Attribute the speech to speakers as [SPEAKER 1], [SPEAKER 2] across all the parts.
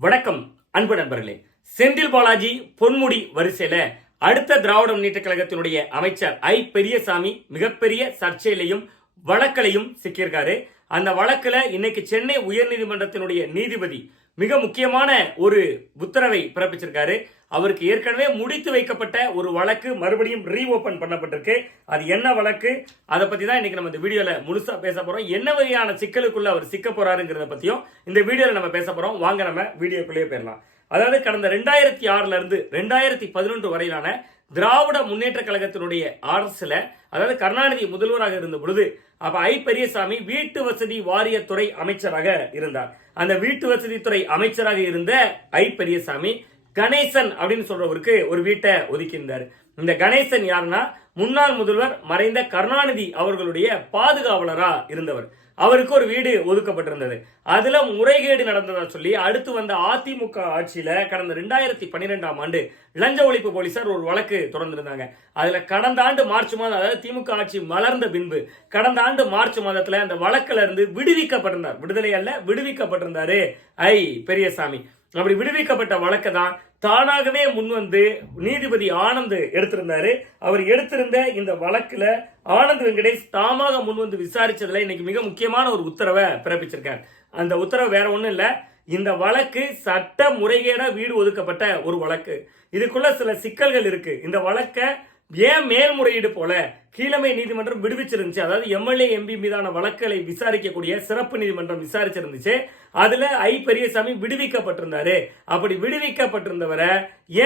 [SPEAKER 1] வணக்கம் அன்பு நண்பர்களே. செந்தில் பாலாஜி பொன்முடி வரிசையில அடுத்த திராவிட முன்னேற்ற கழகத்தினுடைய அமைச்சர் ஐ. பெரியசாமி மிகப்பெரிய சர்ச்சையிலையும் வழக்கிலையும் சிக்கியிருக்காரு. அந்த வழக்குல இன்னைக்கு சென்னை உயர்நீதிமன்றத்தினுடைய நீதிபதி மிக முக்கியமான ஒரு உத்தரவை பிறப்பிச்சிருக்காரு. அவருக்கு ஏற்கனவே முடித்து வைக்கப்பட்ட ஒரு வழக்கு மறுபடியும் ரீஓபன் பண்ணப்பட்டிருக்கு. அது என்ன வழக்கு? அதை பற்றி தான் இன்னைக்கு நம்ம இந்த வீடியோவில் முழுசாக பேச போகிறோம் என்ன வகையான சிக்கலுக்குள்ள அவர் சிக்க போகிறாருங்கிறத பற்றியும் இந்த வீடியோவில் நம்ம பேச போகிறோம் வாங்க நம்ம வீடியோக்குள்ளேயே போயிடலாம். அதாவது கடந்த ரெண்டாயிரத்தி ஆறுல இருந்து ரெண்டாயிரத்தி பதினொன்று வரையிலான திராவிட முன்னேற்ற கழகத்தினுடைய அரசுல அதாவது கருணாநிதி முதல்வராக இருந்த பொழுது அப்ப ஐ பெரியசாமி வீட்டு வசதி வாரியத்துறை அமைச்சராக இருந்தார். அந்த வீட்டு வசதித்துறை அமைச்சராக இருந்த ஐ பெரியசாமி கணேசன் அப்படின்னு சொல்றவருக்கு ஒரு வீட்டை ஒதுக்கியிருந்தார். இந்த கணேசன் யாருன்னா முன்னாள் முதல்வர் மறைந்த கருணாநிதி அவர்களுடைய பாதுகாவலரா இருந்தவர். அவருக்கு ஒரு வீடு ஒதுக்கப்பட்டிருந்தது. அதுல முறைகேடு நடந்ததா சொல்லி அடுத்து வந்த அதிமுக ஆட்சியில கடந்த ரெண்டாயிரத்தி பன்னிரெண்டாம் ஆண்டு லஞ்ச ஒழிப்பு போலீசார் ஒரு வழக்கு தொடர்ந்திருந்தாங்க. அதுல கடந்த ஆண்டு மார்ச் மாதம் அதாவது திமுக ஆட்சி மலர்ந்த பின்பு கடந்த ஆண்டு மார்ச் மாதத்துல அந்த வழக்குல இருந்து விடுவிக்கப்பட்டிருந்தார். விடுதலை அல்ல விடுவிக்கப்பட்டிருந்தாரு. ஐ பெரியசாமி. அப்படி விடுவிக்கப்பட்ட வழக்கை தான் தானாகவே முன்வந்து நீதிபதி ஆனந்த் எடுத்திருந்தாரு. அவர் எடுத்திருந்த இந்த வழக்குல ஆனந்த் வெங்கடேஷ் தாமாக முன்வந்து விசாரிச்சதுல இன்னைக்கு மிக முக்கியமான ஒரு உத்தரவை பிறப்பிச்சிருக்கார். அந்த உத்தரவு வேற ஒன்றும் இல்லை. இந்த வழக்கு சட்ட முறைகேடா வீடு ஒதுக்கப்பட்ட ஒரு வழக்கு. இதுக்குள்ள சில சிக்கல்கள் இருக்கு. இந்த வழக்கை ஏன் மேல்முறையீடு போல? கீழமை நீதிமன்றம் விடுவிச்சிருந்துச்சு. அதாவது எம்எல்ஏ எம்பி மீதான வழக்குகளை விசாரிக்கக்கூடிய சிறப்பு நீதிமன்றம் விசாரிச்சிருந்துச்சு. அதுல ஐ பெரியசாமி விடுவிக்கப்பட்டிருந்தாரு. அப்படி விடுவிக்கப்பட்டிருந்தவரை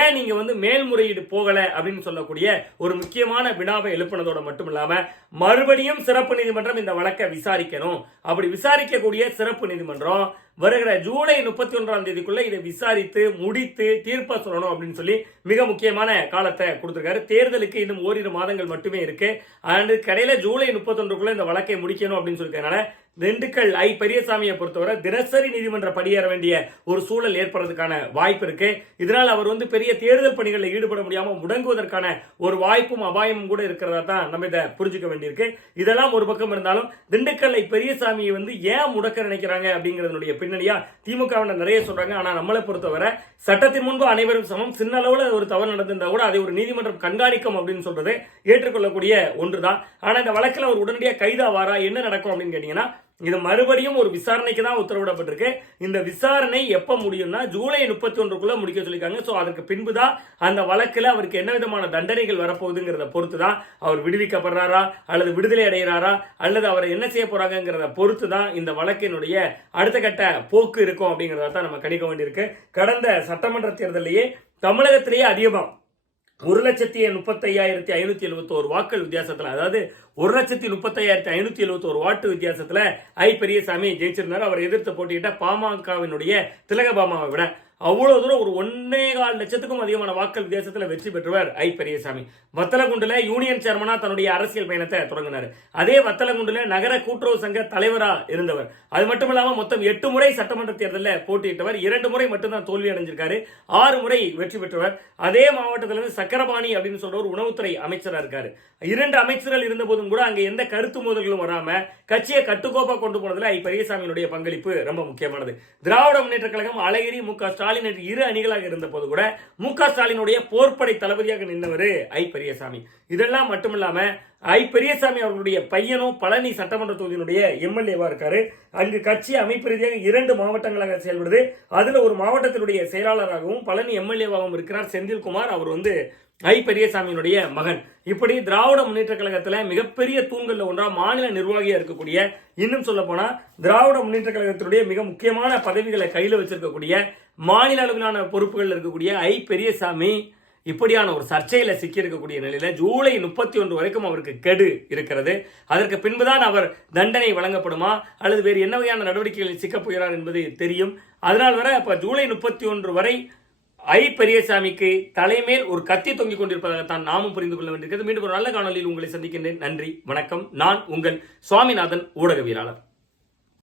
[SPEAKER 1] ஏன் நீங்க வந்து மேல்முறையீடு போகல அப்படின்னு சொல்லக்கூடிய ஒரு முக்கியமான வினாவை எழுப்பினதோட மட்டும் இல்லாம மறுபடியும் சிறப்பு நீதிமன்றம் இந்த வழக்கை விசாரிக்கணும். அப்படி விசாரிக்கக்கூடிய சிறப்பு நீதிமன்றம் வருகிற ஜூலை முப்பத்தி ஒன்றாம் தேதிக்குள்ள இதை விசாரித்து முடித்து தீர்ப்பா சொல்லணும் அப்படின்னு சொல்லி மிக முக்கியமான காலத்தை கொடுத்திருக்காரு. தேர்தலுக்கு இன்னும் ஓரிரு மாதங்கள் மட்டுமே இருக்கு. அண்டு கடையில் ஜூலை முப்பத்தொன்றுக்குள்ளே இந்த வழக்கை முடிக்கணும் அப்படின்னு சொல்லியிருக்கனால திண்டுக்கல் ஐ பெரியசாமியை பொறுத்தவரை தினசரி நீதிமன்ற படியேற வேண்டிய ஒரு சூழல் ஏற்படுறதுக்கான வாய்ப்பு இருக்கு. இதனால் அவர் வந்து பெரிய தேர்தல் பணிகளில் ஈடுபட முடியாமல் முடங்குவதற்கான ஒரு வாய்ப்பும் அபாயமும் கூட இருக்கிறதா தான் நம்ம இதை புரிஞ்சுக்க வேண்டியிருக்கு. இதெல்லாம் ஒரு பக்கம் இருந்தாலும் திண்டுக்கல் ஐ பெரியசாமியை வந்து ஏன் முடக்க நினைக்கிறாங்க அப்படிங்கறதுடைய பின்னணியா திமுகவினர் நிறைய சொல்றாங்க. ஆனால் நம்மளை பொறுத்தவரை சட்டத்தின் முன்பு அனைவரும் சமம். சின்ன அளவில் ஒரு தவறு நடந்திருந்தா கூட அதை ஒரு நீதிமன்றம் கண்காணிக்கும் அப்படின்னு சொல்றது ஏற்றுக்கொள்ளக்கூடிய ஒன்றுதான். ஆனால் இந்த வழக்கில் அவர் உடனடியாக கைதாவாரா? என்ன நடக்கும் அப்படின்னு கேட்டீங்கன்னா இது மறுபடியும் ஒரு விசாரணைக்கு தான் உத்தரவிடப்பட்டிருக்கு. இந்த விசாரணை எப்போ முடியும்னா ஜூலை முப்பத்தி ஒன்றுக்குள்ள முடிக்க சொல்லியிருக்காங்க. ஸோ அதற்கு பின்பு தான் அந்த வழக்கில் அவருக்கு என்ன விதமான தண்டனைகள் வரப்போகுதுங்கிறத பொறுத்து தான் அவர் விடுவிக்கப்படுறாரா அல்லது விடுதலை அடைகிறாரா அல்லது அவரை என்ன செய்ய போறாங்கிறத பொறுத்து தான் இந்த வழக்கினுடைய அடுத்த கட்ட போக்கு இருக்கும் அப்படிங்கிறத தான் நம்ம கணிக்க வேண்டியிருக்கு. கடந்த சட்டமன்ற தேர்தலையே தமிழகத்திலேயே அதிகமாக ஒரு லட்சத்தி முப்பத்தையாயிரத்தி ஐநூற்றி எழுபத்தோரு எழுபத்தி ஒரு வாக்கள் வித்தியாசத்தில் அதாவது ஒரு லட்சத்தி முப்பத்தையாயிரத்தி ஐநூற்றி எழுபத்தோரு வாட்டு வித்தியாசத்தில் ஐ பெரியசாமி ஜெயிச்சிருந்தார். அவர் எதிர்த்து போட்டியிட்ட பாமகவினுடைய திலகபாமாவை விட அவ்வளவு தூரம் ஒரு ஒன்னே கால் லட்சத்துக்கும் அதிகமான வாக்கள் வித்தியாசத்தில் வெற்றி பெற்றவர் ஐ பெரியசாமி. வத்தலகுண்டுல யூனியன் சேர்மனா தன்னுடைய அரசியல் பயணத்தை தொடங்கினார். அதே வத்தலகுண்டுல நகர கூட்டுறவு சங்க தலைவரா இருந்தவர். அது மட்டும் இல்லாம மொத்தம் எட்டு முறை சட்டமன்ற தேர்தலில் போட்டியிட்டவர். இரண்டு முறை மட்டும்தான் தோல்வி அடைஞ்சிருக்காரு. ஆறு முறை வெற்றி பெற்றவர். அதே மாவட்டத்திலிருந்து சக்கரபாணி அப்படின்னு சொல்ற ஒரு உணவுத்துறை அமைச்சரா இருக்காரு. இரண்டு அமைச்சர்கள் இருந்த போதும் கூட அங்க எந்த கருத்து மோதல்களும் வராம கட்சியை கட்டுக்கோப்பா கொண்டு போனதுல ஐ பெரியசாமியினுடைய பங்களிப்பு ரொம்ப முக்கியமானது. திராவிட முன்னேற்ற கழகம் அழகிரி மு க ஸ்டாலின் என்று இரு அணிகளாக இருந்த போது கூட மு க ஸ்டாலினுடைய போர்ப்படை தளபதியாக நின்றவர் ஐ பெரியசாமி. இதெல்லாம் மட்டுமில்லாம ஐ பெரியசாமி அவர்களுடைய பையனும் பழனி சட்டமன்ற தொகுதியினுடைய எம்எல்ஏவா இருக்காரு. அங்கு கட்சி அமைப்பு ரீதியாக இரண்டு மாவட்டங்களாக செயல்படுது. அதுல ஒரு மாவட்டத்தினுடைய செயலாளராகவும் பழனி எம்எல்ஏவாகவும் இருக்கிறார் செந்தில்குமார். அவர் வந்து ஐ பெரியசாமியினுடைய மகன். இப்படி திராவிட முன்னேற்ற கழகத்தில் மிகப்பெரிய தூண்களில் ஒன்றா மாநில நிர்வாகியாக இருக்கக்கூடிய இன்னும் சொல்ல போனால் திராவிட முன்னேற்ற கழகத்தினுடைய மிக முக்கியமான பதவிகளை கையில் வச்சிருக்கக்கூடிய மாநில அளவிலான பொறுப்புகளில் இருக்கக்கூடிய ஐ பெரியசாமி இப்படியான ஒரு சர்ச்சையில் சிக்கியிருக்கக்கூடிய நிலையில் ஜூலை முப்பத்தி ஒன்று வரைக்கும் அவருக்கு கெடு இருக்கிறது. அதற்கு பின்புதான் அவர் தண்டனை வழங்கப்படுமா? அல்லது வேறு என்ன வகையான நடவடிக்கைகளில் சிக்கப் போகிறார் என்பது தெரியும். அதனால் வரை இப்போ ஜூலை முப்பத்தி ஒன்று வரை ஐ பெரியசாமிக்கு தலைமேல் ஒரு கத்தி தொங்கிக் கொண்டிருப்பதாகத்தான் நாமும் புரிந்து கொள்ள வேண்டியிருக்கிறது. மீண்டும் ஒரு நல்ல காணொலியில் உங்களை சந்திக்கின்றேன். நன்றி வணக்கம். நான் உங்கள் சுவாமிநாதன் ஊடகவியலாளர்.